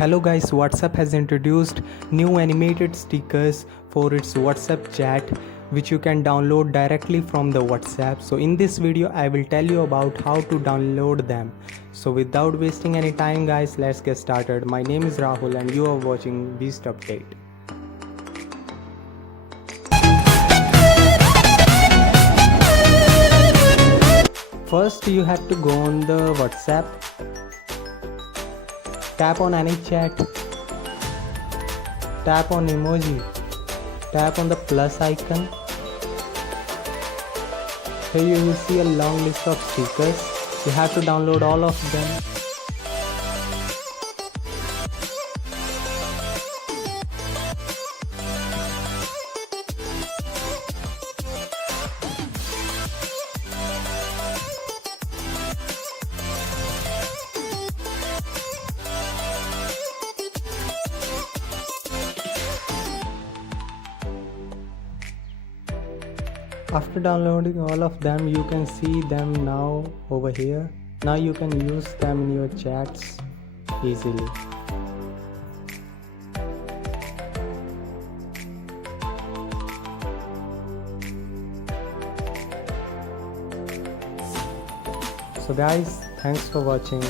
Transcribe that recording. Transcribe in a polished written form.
Hello guys, WhatsApp has introduced new animated stickers for its WhatsApp chat which you can download directly from the WhatsApp. So in this video I will tell you about how to download them. So without wasting any time guys, let's get started. My name is Rahul and you are watching Beast Update. First you have to go on the WhatsApp. Tap on any chat, tap on emoji, tap on the plus icon. Here you will see a long list of stickers. You have to download all of them. After downloading all of them, you can see them now over here. Now you can use them in your chats easily. So guys, thanks for watching.